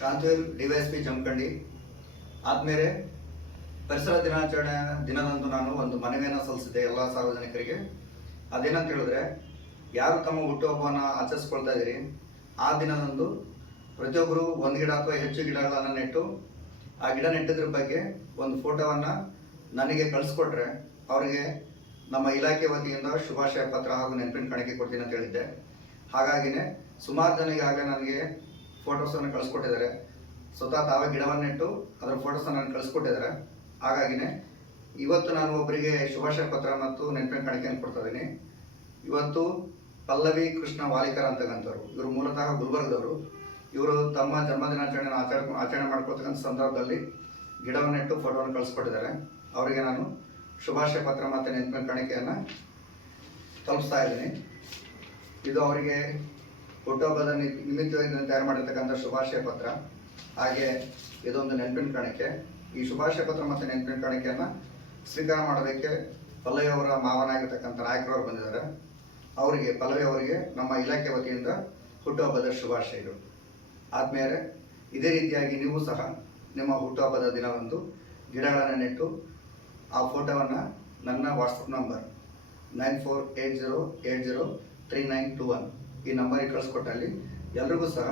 Shantaveer DYSP Jamkhandi. ಆದ್ಮೇಲೆ ಪರಿಸರ ದಿನಾಚರಣೆ ದಿನದಂದು ನಾನು ಒಂದು ಮನವಿಯನ್ನು ಸಲ್ಲಿಸಿದ್ದೆ ಎಲ್ಲ ಸಾರ್ವಜನಿಕರಿಗೆ. ಅದೇನಂತ ಹೇಳಿದ್ರೆ, ಯಾರು ತಮ್ಮ ಹುಟ್ಟುಹಬ್ಬವನ್ನು ಆಚರಿಸ್ಕೊಳ್ತಾ ಇದ್ದೀರಿ, ಆ ದಿನದಂದು ಪ್ರತಿಯೊಬ್ಬರು ಒಂದು ಗಿಡ ಅಥವಾ ಹೆಚ್ಚು ಗಿಡಗಳನ್ನು ನೆಟ್ಟು, ಆ ಗಿಡ ನೆಟ್ಟಿದ್ರ ಬಗ್ಗೆ ಒಂದು ಫೋಟೋವನ್ನು ನನಗೆ ಕಳಿಸ್ಕೊಟ್ರೆ ಅವರಿಗೆ ನಮ್ಮ ಇಲಾಖೆ ವತಿಯಿಂದ ಶುಭಾಶಯ ಪತ್ರ ಹಾಗೂ ನೆನಪಿನ ಕಾಣಿಕೆ ಕೊಡ್ತೀನಿ ಅಂತ ಹೇಳಿದ್ದೆ. ಹಾಗಾಗಿನೇ ಸುಮಾರು ಜನ ಈಗಾಗಲೇ ನನಗೆ ಫೋಟೋಸನ್ನು ಕಳಿಸ್ಕೊಟ್ಟಿದ್ದಾರೆ. ಸ್ವತಃ ತಾವೇ ಗಿಡವನ್ನು ನೆಟ್ಟು ಅದರ ಫೋಟೋಸನ್ನು ನಾನು ಕಳಿಸ್ಕೊಟ್ಟಿದ್ದಾರೆ. ಹಾಗಾಗಿನೇ ಇವತ್ತು ನಾನು ಒಬ್ಬರಿಗೆ ಶುಭಾಶಯ ಪತ್ರ ಮತ್ತು ನೆನಪಿನ ಕಾಣಿಕೆಯನ್ನು ಕೊಡ್ತಾ ಇದ್ದೀನಿ. ಇವತ್ತು ಪಲ್ಲವಿ ಕೃಷ್ಣ ವಾಲಿಕರ್ ಅಂತಕ್ಕಂಥವ್ರು, ಇವರು ಮೂಲತಃ ಗುಲ್ಬರ್ಗದವರು. ಇವರು ತಮ್ಮ ಜನ್ಮದಿನಾಚರಣೆ ಆಚರಣೆ ಆಚರಣೆ ಮಾಡ್ಕೊಳ್ತಕ್ಕಂಥ ಸಂದರ್ಭದಲ್ಲಿ ಗಿಡವನ್ನು ನೆಟ್ಟು ಫೋಟೋವನ್ನು ಕಳಿಸ್ಕೊಟ್ಟಿದ್ದಾರೆ. ಅವರಿಗೆ ನಾನು ಶುಭಾಶಯ ಪತ್ರ ಮತ್ತು ನೆನಪಿನ ಕಾಣಿಕೆಯನ್ನು ತಲುಪಿಸ್ತಾ ಇದ್ದೀನಿ. ಇದು ಅವರಿಗೆ ಹುಟ್ಟುಹಬ್ಬದ ನಿಮಿತ್ತದಿಂದ ತಯಾರು ಮಾಡಿರ್ತಕ್ಕಂಥ ಶುಭಾಶಯ ಪತ್ರ. ಹಾಗೆ ಇದೊಂದು ನೆನಪಿನ ಕಾಣಿಕೆ. ಈ ಶುಭಾಶಯ ಪತ್ರ ಮತ್ತು ನೆನಪಿನ ಕಾಣಿಕೆಯನ್ನು ಸ್ವೀಕಾರ ಮಾಡೋದಕ್ಕೆ ಪಲ್ಲವಿ ಅವರ ಮಾವನಾಗಿರ್ತಕ್ಕಂಥ ನಾಯಕರವರು ಬಂದಿದ್ದಾರೆ. ಅವರಿಗೆ, ಪಲ್ಲವಿ ಅವರಿಗೆ ನಮ್ಮ ಇಲಾಖೆ ವತಿಯಿಂದ ಹುಟ್ಟುಹಬ್ಬದ ಶುಭಾಶಯಗಳು ಆದ್ಮೇಲೆ ಇದೇ ರೀತಿಯಾಗಿ ನೀವು ಸಹ ನಿಮ್ಮ ಹುಟ್ಟುಹಬ್ಬದ ದಿನವೊಂದು ಗಿಡಗಳನ್ನು ನೆಟ್ಟು ಆ ಫೋಟೋವನ್ನು ನನ್ನ WhatsApp number nine four eight zero eight zero three nine two one ಈ ನಂಬರಿಗೆ ಕಳಿಸ್ಕೊಟ್ಟಲ್ಲಿ ಎಲ್ರಿಗೂ ಸಹ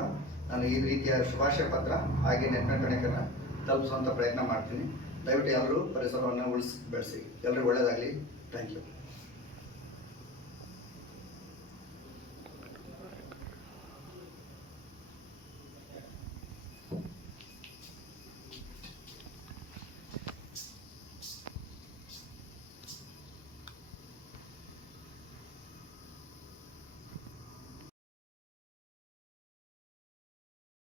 ನಾನು ಈ ರೀತಿಯ ಶುಭಾಶಯ ಪತ್ರ ಹಾಗೆ ನೆನಪಿನ ಕಣಕನ್ನು ತಲುಪಿಸುವಂಥ ಪ್ರಯತ್ನ ಮಾಡ್ತೀನಿ. ದಯವಿಟ್ಟು ಎಲ್ಲರೂ ಪರಿಸರವನ್ನು ಉಳಿಸಿ ಬೆಳೆಸಿ. ಎಲ್ಲರಿಗೂ ಒಳ್ಳೆಯದಾಗಲಿ ಥ್ಯಾಂಕ್ ಯು